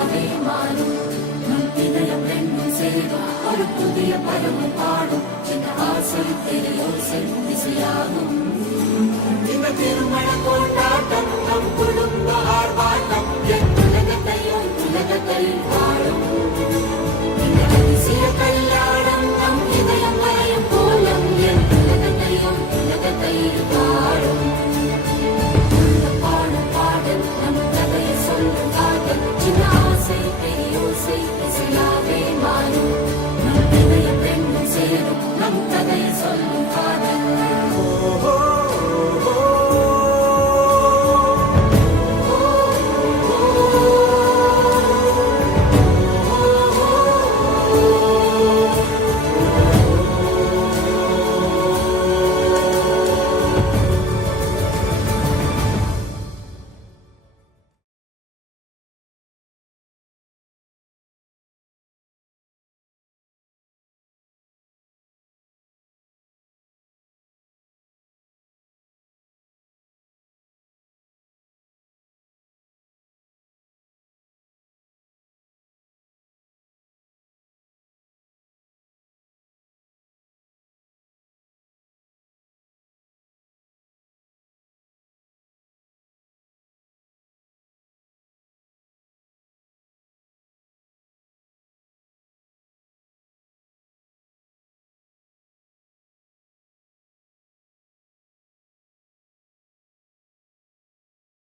இசையாவே மாறும். நம் இதயம் ரெண்டும் சேரும் ஒரு புதிய பருவம் பாடும். இந்த ஆசை பெரியோசை இசையாகும். இந்த திருமண கொண்டாட்டம் நம் குடும்ப ஆர்ப்பாட்டம் என் உலகத்தையும் வாழும். இந்த அதிசய கல்யாணம் நம் இதயம் வரையும் கோலம் என் உலகத்தையும் வாழும். பாடல் நம் கதையை சொல்லும் காதல் சின்ன ஆசை பெரியோசை இசையா